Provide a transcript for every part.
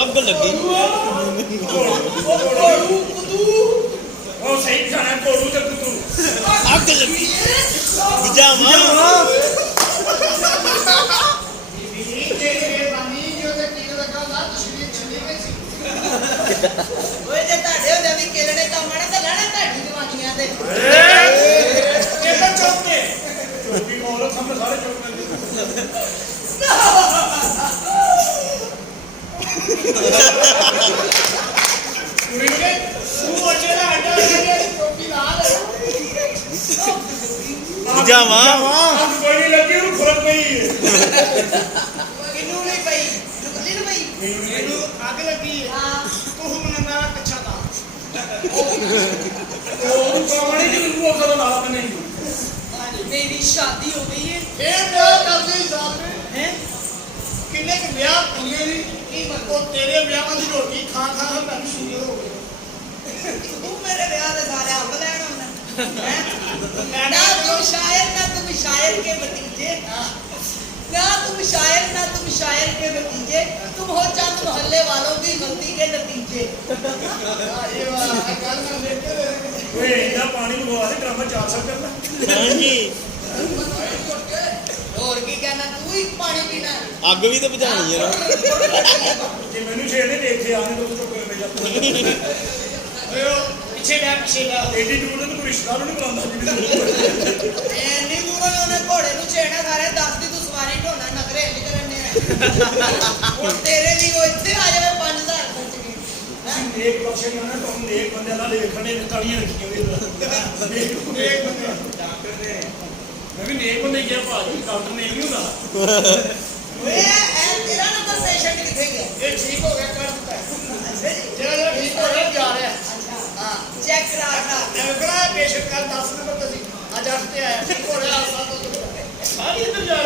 ਅੱਗ ਲੱਗੀ ਉਹ ਸਹੀ ਜਾਣਾ ਕੋੜੂ ਤੇ ਤੂੰ ਅੱਗ ਲੱਗੀ ਬੁਝਾਵਾ ਓਏ ਜੇ ਤੁਹਾਡੇ ਹੁੰਦੇ ਵੀ ਕਿਲੜੇ ਕੰਮ ਆਣਾ ਤਾਂ ਲੈਣਾ ਤੁਹਾਡੀ ਜਵਾਨੀਆਂ ਦੇ ਕਿਹੜਾ ਚੌਕੇ ਚੌਕੀ ਮੋਲ ਸਾਹਮਣੇ ਸਾਰੇ ਚੌਕ ਕੁੜੀ ਨੇ ਤੂੰ ਅਚੇਲਾ ਹਟਾ ਚੌਕੀ ਲਾ ਲੈ ਬੁਝਾਵਾ ਅੱਗ ਕੋਈ ਨਹੀਂ ਲੱਗੀ ਉਹ ਖੁਰਕ ਗਈ ਕਿਨੂੰ ਨਹੀਂ ਪਈ ਨੁਕਲੀ ਨੂੰ ਪਈ ਇਹਨੂੰ ਅੱਗ ਲੱਗੀ ਹਾਂ ਤੂੰ ਮੰਨਦਾ ਕੱਚਾ ਦਾ ਉਹ ਕਾਮਣੀ ਦੀ ਨੂੰ ਉਹ ਕਦੋਂ ਲਾ ਨਹੀਂ ਮੇਰੀ ਸ਼ਾਦੀ ਹੋ ਗਈ ਹੈ ਇਹ ਵਿਆਹ ਕਰਦੇ ਹੀ ਸਾਲ ਨੇ ਹੈ ਕਿੰਨੇ ਕੁ ਵਿਆਹ ਹੁੰਦੇ ਨੇ ਕੀ ਉਹ ਤੇਰੇ ਵਿਆਹਾਂ ਦੀ ਰੋਟੀ ਖਾ ਖਾ ਕੇ ਮੈਨੂੰ ਸ਼ੂਗਰ ਹੋ ਗਿਆ ਤੂੰ ਮੇਰੇ ਵਿਆਹ ਦੇ ਸਾਰੇ ਅੰਬ ਲੈਣ ਆਉਣਾ ना तुम शायर के भतीजे ना तुम शायर के भतीजे तुम हो चंद मोहल्ले वालों की गलती के नतीजे ਇਹ ਵਾਹ ਗੱਲ ਨਾ ਦੇਖਦੇ ਓਏ ਇਹਦਾ ਪਾਣੀ ਮੰਗਵਾ ਦੇ ਡਰਾਮਾ 400 ਕਰਨਾ ਹਾਂਜੀ और की कहना तू ही पानी पीना है ਅੱਗ ਵੀ ਤਾਂ ਬੁਝਾਣੀ ਹੈ ਨਾ ਜੇ ਮੈਨੂੰ ਛੇੜਦੇ ਤੇ ਇੱਥੇ ਆਣੇ ਤੋਂ ਚੁੱਪ ਕਰ ਜਾ ਓਏ ਪਿੱਛੇ ਲੈ ਐਡੀ ਦੂਰ ਤੋਂ ਕੋਈ ਰਿਸ਼ਤੇਦਾਰ ਨੂੰ ਬੁਲਾਉਂਦਾ ਜੀ एनी दूरों उन्हें घोड़े नु छेड़ना सारे 10 दी तू सवारी ढोना नगरे हिल करने और तेरे लिए वो इत्थे आ जावे 5000 खर्च के नेक बख्शे ना तुम नेक बंदे ਨਾਲ ਵੇਖਣੇ ਨੇ ਤਾਲੀਆਂ ਰੱਖੀਆਂ ਨੇ ਨੇਕ ਬੰਦੇ ਮੈਂ ਵੀ ਨੇਕ ਬੰਦੇ ਕਿਹਾ ਭਾਜੀ ਡਾਕਟਰ ਨੇਕ ਨਹੀਂ ਹੁੰਦਾ ओए ए तेरा नंबर पेशेंट किथे गया ਇਹ ਠੀਕ ਹੋ ਗਿਆ ਕਰ ਦਿੱਤਾ अच्छा जी ਜਿਹੜਾ ਠੀਕ ਹੋ ਰਿਹਾ ਜਾ ਰਿਹਾ अच्छा हां चेक करा ਨਵਕਰਾ ਪੇਸ਼ੈਂਟ ਕੱਲ 10 ਨੰਬਰ ਤੇ ਸੀ ਅੱਜ 8 ਤੇ ਆਇਆ ਠੀਕ ਹੋ ਰਿਹਾ ਸਾਰੀ ਇੱਧਰ ਜਾ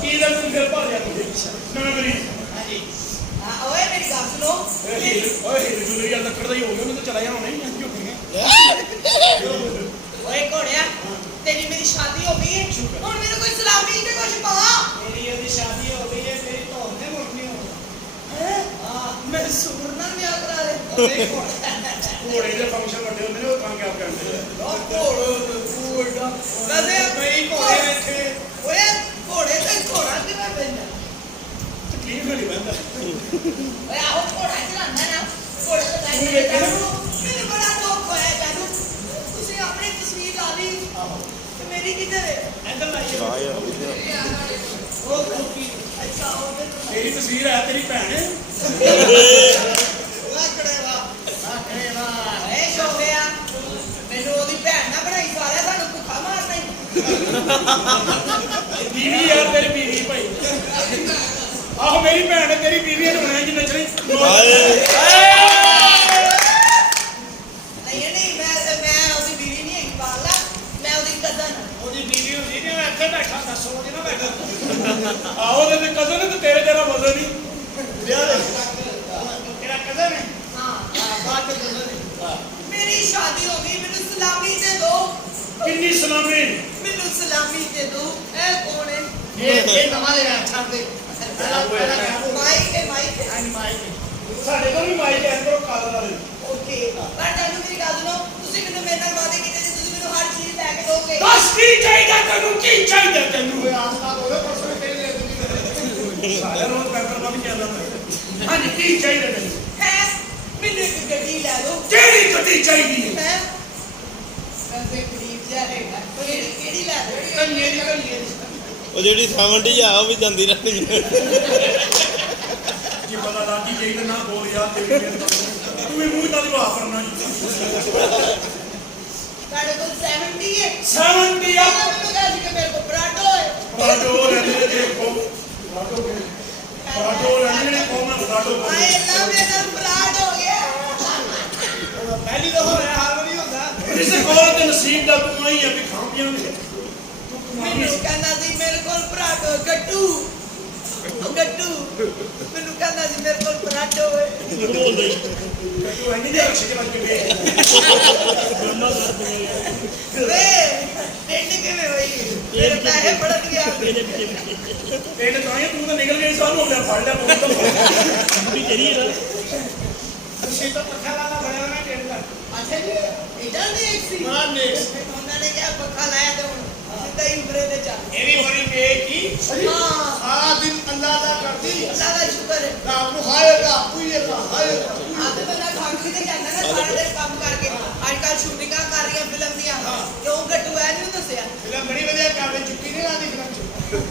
ਕੀ ਦਾ ਨੂੰ ਫਿਰ ਭਰ ਜਾ ਨਵੇਂ ਮਰੀਜ਼ ਹਾਂਜੀ हां ओए मेरी बात सुनो ਓਏ ਜੁਲਰੀ ਵਾਲਾ ਲੱਕੜ ਦਾ ਹੀ ਹੋ ਗਿਆ ਉਹਨੇ ਤਾਂ ਚਲਾ ਜਾਣਾ ਨਹੀਂ ਅੱਜ ਝੁਕੀਆਂ ओए घोड़िया तेरी मेरी शादी हो गई है और मेरे कोई सलामी के कुछ पवा ਮੇਰੀ ਉਹਦੀ ਸ਼ਾਦੀ ਹੋ ਗਈ ਹੈ ਮੇਰੀ ਧੌਣ ਨੇ ਮੁੜਨੀ ਹੋ हैं हां मैं सुरना ब्याह करा ले ਘੋੜੇ ਦੇ ਫੰਕਸ਼ਨ ਵੱਡੇ ਹੁੰਦੇ ਨੇ ਉਹ ਤਾਂ ਕਿਆ ਕਰਦੇ वैसे ਮੇਰੀ ਘੋੜੇ ਇੱਥੇ ओए घोड़े ते घोड़ा किवें पैंदा ਤਕਲੀਫ ਨਹੀਂ ਬੰਦਾ ओए आओ घोड़ा चलाना ना घोड़े ते बैठ के मेरे बड़ा दुख होया जानू तुसी अपनी तस्वीर ला ली ते मेरी किधर है ਇੱਧਰ ਲਾਈਏ ओ कोकी अच्छा ओ ਤੇਰੀ ਤਸਵੀਰ ਹੈ ਤੇਰੀ ਭੈਣ लाकड़े वा ए शोभया मैनू ओदी भैन ना बनाई सारे सानू भुखा मारना ही ਬੀਵੀ ਯਾਰ ਤੇਰੀ ਬੀਵੀ ਭਾਈ ਆਹੋ ਮੇਰੀ ਭੈਣ ਹੈ ਤੇਰੀ ਬੀਵੀ ਨੂੰ ਬਣਾਈ ਜਿੰਨੇ ਚਲੇ नहीं मैं ओदी बीवी नहीं है पाला मैं ओदी कजन ਉਹਦੀ ਬੀਵੀ ਹੁੰਦੀ ਨੇ ਮੈਂ ਇੱਥੇ ਬੈਠਾ ਦੱਸੋ ਉਹਦੇ ਨਾਲ ਬੈਠਾ ਆਹੋ ਤੇ ਕਜ਼ਨ ਤੇ ਤੇਰੇ ਤੇਰਾ ਵਜ਼ਨ ਨਹੀਂ ਵਿਆਹ ਦੇ ਤੇਰਾ ਕਜ਼ਨ ਹੈ हां ਬਾਤ ਕਜ਼ਨ ਹੈ मेरी शादी हो गई मैनू सलामी दे दो ਕਿੰਨੀ ਸਲਾਮੀ मैनू सलामी दे दो ए कौन है ਇਹ ਨਵਾਂ ਲਿਆ ਛੱਡ ਦੇ माइक है ਆਈ ਮਾਈਕ ਸਾਡੇ ਕੋਲ ਵੀ ਮਾਈਕ ਹੈ ਅੰਦਰੋਂ ਕਾਲ ਵਾਲੇ ओके पर जानू मेरी गल सुनो तुसी मैनू मेरे नाल वादे कीते जे तुसी मैनू हर चीज ला के दोगे ਦੱਸ ਕੀ ਚਾਹੀਦਾ ਤੈਨੂੰ ਕੀ ਚਾਹੀਦਾ ਤੈਨੂੰ ਕੋਈ ਆਸਤਾ ਹੋਵੇ ਪਰਸੋਂ ਤੇਰੇ ਲੈ ਦੂੰਗੀ ਸਾਰੇ ਰੋਜ਼ ਪੈਪਰ ਦਾ ਵੀ ਚੱਲਦਾ ਹਾਂਜੀ ਕੀ ਚਾਹੀਦਾ ਤੈਨੂੰ है मैनू एक गड्डी ला दो ਕਿਹੜੀ ਗੱਡੀ ਚਾਹੀਦੀ ਹੈ है वैसे गरीब जा रहेगा केड़ी केड़ी ला दो ਕੰਨੇ ਦੀ ਕੰਨੇ ਦੀ ਉਹ ਜਿਹੜੀ 70 ਆ ਉਹ ਵੀ ਜਾਂਦੀ ਰਹਿੰਦੀ ਕੀ ਪਤਾ ਦਾਦੀ ਚਾਹੀਦਾ ਨਾ ਬੋਲ ਯਾਰ ਤੇਰੀ ਤੂੰ ਵੀ ਮੂੰਹ ਨਾਲ ਜਵਾਬ ਕਰਨਾ ਜੀ साढ़े को 70 है 70 ਆ मैनू कहा सी कि मेरे को पराठो है ਪਰਾਟੋ ਰਹਿੰਦੇ ਦੇਖੋ ਪਰਾਟੋ ਰਹਿੰਦੇ ਨੇ ਕੋਮਾ ਪਰਾਟੋ आए ना मेरा पराठ हो गया ਪਹਿਲੀ ਤਾਂ ਹੋ ਰਿਹਾ ਹਾਲ ਨਹੀਂ ਹੁੰਦਾ ਕਿਸੇ ਕੋਲ ਤੇ ਨਸੀਬ ਦਾ ਤੂੰ ਆਈ ਆ ਵੀ ਖਾਂਦੀਆਂ ਨੇ मैनू कहना सी मेरे को पराठो गट्टू गट्टू मैनू कहना सी मेरे को पराठो है ਤੂੰ ਐਨੀ ਦੇ ਰਕਸ਼ੇ ਦੇ ਵੱਜ ਕੇ ਵੇ ਟਿੰਡ ਕਿਵੇਂ ਹੋਈ ਮੇਰੇ ਪੈਸੇ ਪੜਨ ਗਿਆ ਪਿੰਡ ਤਾਂ ਹੀ ਤੂੰ ਤਾਂ ਨਿਕਲ ਗਈ ਸਾਨੂੰ ਹੋ ਗਿਆ ਫੜ ਲਿਆ ਪੁੱਤ ਤਾਂ ਵੀ ਤੇਰੀ ਹੈ ਅਸੀਂ ਤਾਂ ਪੱਖਾ ਲਾਣਾ ਬਣਿਆ ਮੈਂ ਟੇਲ ਦਾ ਅੱਛਾ ਜੀ ਇਦਾਂ ਦੇ ਇੱਕ ਸੀ ਹਾਂ ਨੇ ਉਹਨਾਂ ਨੇ ਕਿਹਾ ਪੱਖਾ ਲਾਇਆ ਤੇ ਹੁਣ ਸਿੱਧਾ ਹੀ ਉਮਰੇ ਤੇ ਚੱਲ ਇਹ ਵੀ ਬੜੀ ਬੇਕੀ ਹਾਂ ਸਾਰਾ ਦਿਨ ਅੱਲਾਹ ਦਾ ਕਰਦੀ ਅੱਲਾ ਦਾ ਸ਼ੁਕਰ ਹੈ ਰਾਤ ਨੂੰ ਹਾਏਗਾ ਪੂਏਗਾ ਹਾਏਗਾ ਆਦੇ ਬੰਦਾ ਖਾਣ ਤੇ ਜਾਂਦਾ ਨਾ ਸਾਰਾ ਦਿਨ ਕੰਮ ਕਰਕੇ ਅੱਜ ਕੱਲ ਸ਼ੂਟਿੰਗਾਂ ਕਰ ਰਹੀਆਂ ਫਿਲਮ ਦੀਆਂ ਕਿਉਂ ਗੱਟੂ ਐ ਨਹੀਂ ਦੱਸਿਆ ਫਿਲਮ ਬੜੀ ਵਧੀਆ ਕਰ ਲਈ ਚੁੱਕੀ ਨਹੀਂ ਲਾਦੀ ਫਿਲਮ ਚ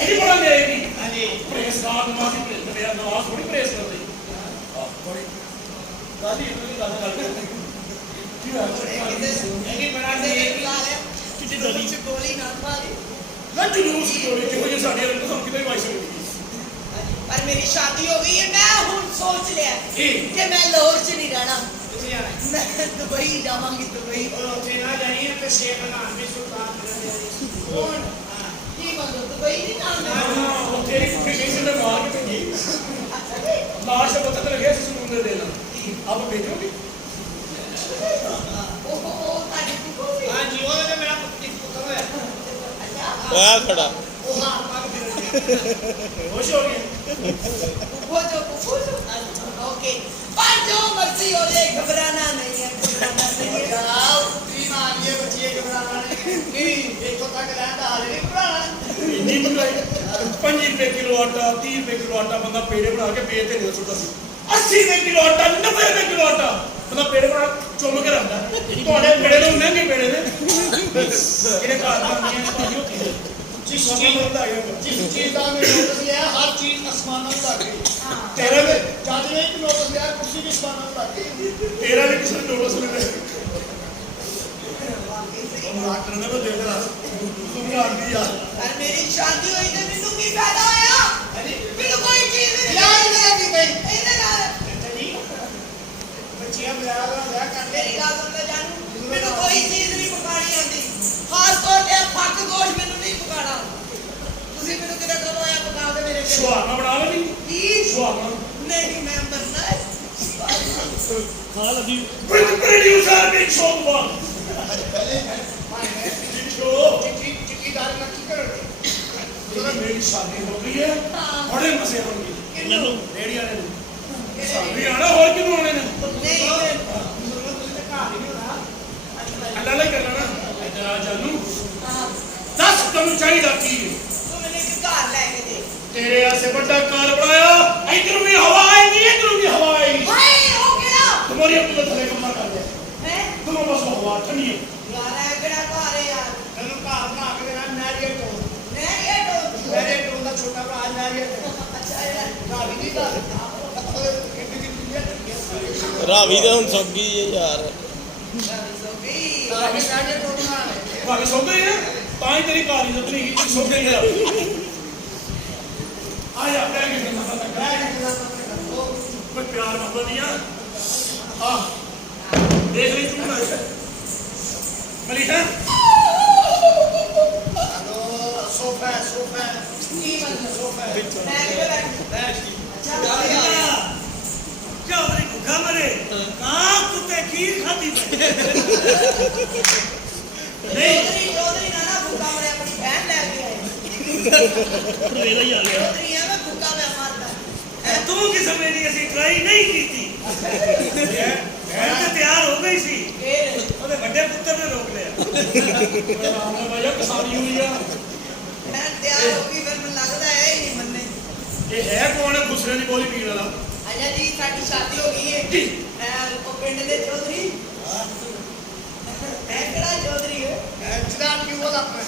ਇਹ ਬੜਾ ਮੇਰੀ ਹਾਂਜੀ ਪ੍ਰੇਸਕਾਰ ਨਮਾਜ਼ੀ ਮੇਰਾ ਨਵਾਜ਼ ਥੋੜੀ ਪ੍ਰੇਸ ਕਰਦੇ ਬੜੀ ਦਾਦੀ ਇਹ ਗੱਲ ਕਰਦੇ ਕੀ ਹੋਇਆ ਇਹ ਵੀ ਬੜਾ ਦੇਖ ਲਾ ਲਿਆ ਕਿਤੇ ਦਲੀ ਚ ਗੋਲੀ ਨਾ ਮਾਰੀ ਨਾ ਜਲੂਸ ਕੋਲੇ ਜਿਹੋ ਜਿਹੇ ਸਾਡੇ ਅੰਦਰ ਸਾਨੂੰ ਕਿਤੇ ਵਾਇਸ ਮਿਲਦੀ ਪਰ ਮੇਰੀ ਸ਼ਾਦੀ ਹੋ ਗਈ ਹੈ ਮੈਂ ਹੁਣ ਸੋਚ ਲਿਆ ਕੀ? ਕਿ ਮੈਂ ਲਾਹੌਰ ਚ ਨਹੀਂ ਰਹਿਣਾ ਤੁਸੀਂ ਜਾਣਾ ਮੈਂ ਦੁਬਈ ਜਾਵਾਂਗੀ ਦੁਬਈ ਉਹ ਉੱਥੇ ਨਾ ਜਾਈਏ ਤੇ ਸ਼ੇਖ ਨਾਮ ਵੀ ਸੁਲਤਾਨ ਦੇ ਕੌਣ ਕੀ ਮੰਗੋ ਦੁਬਈ ਨਹੀਂ ਜਾਣਾ ਹਾਂ ਉੱਥੇ ਇੱਕ ਕਿਸੇ ਨੇ ਮਾਰ ਕੇ ਭੇਜੀ ਅੱਛਾ ਜੀ ਲਾਸ਼ ਦਾ ਪਤਾ ਲੱਗਿਆ ਸੀ ਸਮੁੰਦਰ ਦੇ ਨਾਲ ਆਪ ਭੇਜੋਗੇ ਉਹ ਤੁਹਾਡੀ ਕੁੜੀ ਹਾਂਜੀ ਉਹਦੇ ਤੇ ਮੇਰਾ ਪੁੱਤਰ ਹੋਇਆ ਅੱਛਾ ਹੋਇਆ ਖੜਾ ਉਹ ਹਾਂ ਪੱਗ ਫਿਰ ਖੁਸ਼ ਹੋ ਗਏ ਉਹ ਜੋ ਓਕੇ ਪਰ ਜੋ ਮਰਜ਼ੀ ਹੋ ਜਾਏ ਘਬਰਾਣਾ ਨਹੀਂ ਹੈ ਘਬਰਾਣਾ ਨਹੀਂ ਹੈ ਜਾਓ ਪੁੱਤਰੀ ਮਾਰ ਲਈ ਬੱਚੀਏ ਘਬਰਾਣਾ ਨਹੀਂ ਕੀ ਇੱਥੋਂ ਤੱਕ ਰਹਿੰਦਾ ਹਾਲੇ ਨਹੀਂ ਘਬਰਾਣਾ ਇੰਨੀ ਮਹਿੰਗਾਈ 5 ਰੁਪਏ ਕਿਲੋ ਆਟਾ 30 ਰੁਪਏ ਕਿਲੋ ਆਟਾ ਬੰਦਾ ਪੇੜੇ ਬਣਾ ਕੇ ਵੇਚ ਤੇ ਨਹੀਂ ਸੁੱਟਦਾ ਸੀ 80 ਰੁਪਏ ਕਿਲੋ ਆਟਾ 90 ਰੁਪਏ ਕਿਲੋ ਆਟਾ ਬੰਦਾ ਪੇੜੇ ਬਣਾ ਚੁੱਲ ਕੇ ਰੱਖਦਾ ਤੁਹਾਡੇ ਪੇੜੇ ਤੋਂ ਮਹਿੰਗੇ ਪੇੜੇ ਨੇ ਕਿਹੜੇ ਘਰ ਦਾ ਨਹੀਂ ਭਾਜੀ ਹੋਤੀ ਜਿਸ ਸੋਨਾ ਚੀਜ਼ ਬੰਦਾ ਆਇਆ ਜਿਸ ਚੀਜ਼ ਦਾ ਮੈਂ ਨੋਟਿਸ ਲਿਆ ਹਰ ਚੀਜ਼ ਅਸਮਾਨਾਂ ਨੂੰ ਲੱਗ ਗਈ ਤੇਰਾ ਵੀ ਜਦ ਵੀ ਇੱਕ ਨੋਟਿਸ ਲਿਆ ਕੁਰਸੀ ਵੀ ਅਸਮਾਨਾਂ ਨੂੰ ਲੱਗ ਗਈ ਤੇਰਾ ਵੀ ਕਿਸੇ ਨੂੰ ਨੋਟਿਸ ਮਿਲੇ ਉਹ ਮਾਟਰ ਨੇ ਤਾਂ ਦੇਖ ਲਾ ਤੂੰ ਘਰ ਦੀ ਆ ਪਰ ਮੇਰੀ ਸ਼ਾਦੀ ਹੋਈ ਤੇ ਮੈਨੂੰ ਕੀ ਫਾਇਦਾ ਹੋਇਆ ਮੈਨੂੰ ਕੋਈ ਚੀਜ਼ ਨਹੀਂ ਯਾਰ ਇਹ ਕੀ ਗਈ ਇਹਦੇ ਨਾਲ ਜੀ ਬੱਚੀਆਂ ਵਿਆਹ ਦਾ ਵਿਆਹ ਕਰ ਮੇਰੀ ਗੱਲ ਸੁਣ ਜਾਨੂ ਮੈਨੂੰ ਕੋਈ ਚੀਜ਼ ਨਹੀਂ ਪਕਾਣੀ ਆਉਂਦੀ ਖਾਸ ਤੌਰ ਤੇ ਫੱਕ ਗੋਸ਼ ਮੈਨੂੰ ਨਹੀਂ ਪਕਾਣਾ ਤੁਸੀਂ ਮੈਨੂੰ ਕਿਹੜਾ ਕਹੋ ਆ ਪਕਾ ਦੇ ਮੇਰੇ ਸੁਹਾਣਾ ਬਣਾ ਲੈ ਨਹੀਂ ਕੀ ਸੁਹਾਣਾ ਨਹੀਂ ਮੈਂ ਮਰਨਾ ਹੈ ਖਾ ਲਦੀ producer big show one big show ਚਿੱਟੀਦਾਰ ਨਾਲ ਕੀ ਕਰੋਗੇ ਜਦੋਂ ਮੇਰੀ ਸ਼ਾਦੀ ਹੋ ਗਈ ਹੈ ਬੜੇ ਮਜ਼ੇ ਹੋਣਗੇ ਕਿੰਨੂੰ ਰੇੜੀਆਂ ਨੇ ਸ਼ਾਦੀ ਆਣਾ ਹੋਰ ਕਿਨੂੰ ਆਉਣੇ ਨੇ ਨਹੀਂ ਅੱਲਾ ਲਈ ਕਰਨਾ ਨਾ ਇੱਧਰ ਆ ਜਾਨੂ ਹਾਂ ਦੱਸ ਤੈਨੂੰ ਚਾਹੀਦਾ ਕੀ ਹੈ? ਤੂੰ ਮੈਨੂੰ ਇੱਕ ਘਰ ਲੈ ਕੇ ਦੇ ਤੇਰੇ ਆਸੇ ਵੱਡਾ ਕਾਰ ਬਣਾਇਆ ਇੱਧਰੋਂ ਵੀ ਹਵਾ ਆਏਗੀ ਇੱਧਰੋਂ ਵੀ ਹਵਾ ਆਏਗੀ ਹਾਏ ਉਹ ਕਿਹੜਾ ਤੁਹਾਡੀ ਆਪਣੀ ਥੱਲੇ ਕੰਮਾਂ ਕਰ ਲੈ ਹੈ ਤੁਹਾਨੂੰ ਬਸ ਹਵਾ ਠੰਡੀ ਹੈ ਯਾਰ ਇਹ ਕਿਹੜਾ ਘਰ ਹੈ ਯਾਰ ਤੈਨੂੰ ਘਰ ਬਣਾ ਕੇ ਦੇਣਾ ਨਾਰੀਅਲ ਤੋਂ ਮੈਂ ਇਹ ਟੋਲ ਨਾਰੀਅਲ ਤੋਂ ਦਾ ਛੋਟਾ ਭਰਾ ਨਾਰੀਅਲ ਤੋਂ ਅੱਛਾ ਯਾਰ ਰਾਵੀ ਨਹੀਂ ਘਰ ਕਿੰਨੀ ਦੀ ਦੁਨੀਆ ਚੱਲੀ ਰਾਵੀ ਤੇ ਹੁਣ ਸੁੱਕ ਗਈ ਹੈ ਯਾਰ ਸੋਗੀ ਰਾਵੀ ਨਾਰੀਅਲ ਤੋਂ ਬਣਾ ਲੈ ਭਾਵੇਂ ਸੌ ਗਈ ਹੈ ਤਾਂ ਹੀ ਤੇਰੀ ਕਾਰ ਇੱਜ਼ਤ ਨਹੀਂ ਗਈ ਸੌ ਗਈ ਹੈ ਆ ਜਾ ਬੈਠ ਕੇ ਗੱਲਾਂ ਬਾਤਾਂ ਕਰ ਕੋਈ ਪਿਆਰ ਮੁਹੱਬਤ ਨਹੀਂ ਆ ਦੇਖ ਲਈ ਤੂੰ ਨਾ ਮਲੀਹਾ ਸੋਫਾ ਕੀ ਮਤਲਬ ਮੈਂ ਕਿਵੇਂ ਬੈਠ ਚੌਧਰੀ ਭੁੱਖਾ ਮਰੇ ਕਾਂ ਕੁੱਤੇ ਖੀਰ ਖਾਦੀ ਚੌਧਰੀ ਨਾਨਾ ਭੁੱਖਾ ਮਰੇ ਆਪਣੀ ਭੈਣ ਲੈ ਕੇ ਆਏ ਵੇਲਾ ਹੀ ਆ ਗਿਆ ਚੌਧਰੀ ਆ ਮੈਂ ਭੁੱਖਾ ਮੈਂ ਮਾਰਦਾ ਤੂੰ ਕਿਸ ਮੇਰੀ ਅਸੀਂ ਟਰਾਈ ਨਹੀਂ ਕੀਤੀ ਮੈਂ ਤਾਂ ਤਿਆਰ ਹੋ ਗਈ ਸੀ ਫੇਰ ਉਹਦੇ ਵੱਡੇ ਪੁੱਤਰ ਨੇ ਰੋਕ ਲਿਆ ਨਾਮ ਨਾ ਬਾਜਾ ਕਿਸਾਨੀ ਹੋਈ ਆ ਮੈਂ ਤਿਆਰ ਹੋ ਗਈ ਫਿਰ ਮੈਨੂੰ ਲੱਗਦਾ ਹੈ ਹੀ ਨਹੀਂ ਮੰਨੇ ਇਹ ਹੈ ਕੌਣ ਹੈ ਗੁਸਰੇ ਦੀ ਗੋਲੀ ਪੀਣ ਵਾਲਾ ਅਜਾ ਜੀ ਸਾਡੀ ਸ਼ਾਦੀ ਹੋ ਗਈ ਹੈ ਉਹ ਪਿੰਡ ਦੇ ਚੌਧਰੀ ਮੈਂ ਕਿਹੜਾ ਚੌਧਰੀ ਹੈ ਜਨਾਬ ਕੀ ਹੋਦਾ ਆਪਣਾ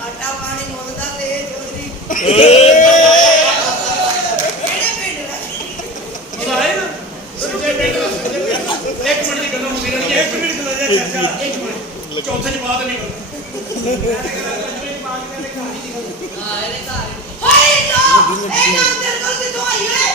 ਆਟਾ ਪਾਣੀ ਮੁੱਲਦਾ ਤੇ ਇਹ ਚੌਧਰੀ ਕਿਹੜੇ ਪਿੰਡ ਦਾ ਬੁਲਾਏ ਨਾ ਸੱਜੇ ਪਿੰਡ ਦਾ ਇੱਕ ਮਿੰਟ ਦੀ ਗੱਲ ਹੁੰਦੀ ਰਹਿਣੀ ਹੈ 1 ਮਿੰਟ ਦਾ ਚਾਚਾ 1 ਮਿੰਟ ਚੌਥੇ ਚ ਬਾਅਦ ਨਹੀਂ ਹਾਂ ਇਹਦੇ ਘਰ ਹਾਏ ਨਾ ਇਹ ਨਾ ਤੇਰੇ ਕੋਲ ਕਿਥੋਂ ਆਈ ਓਏ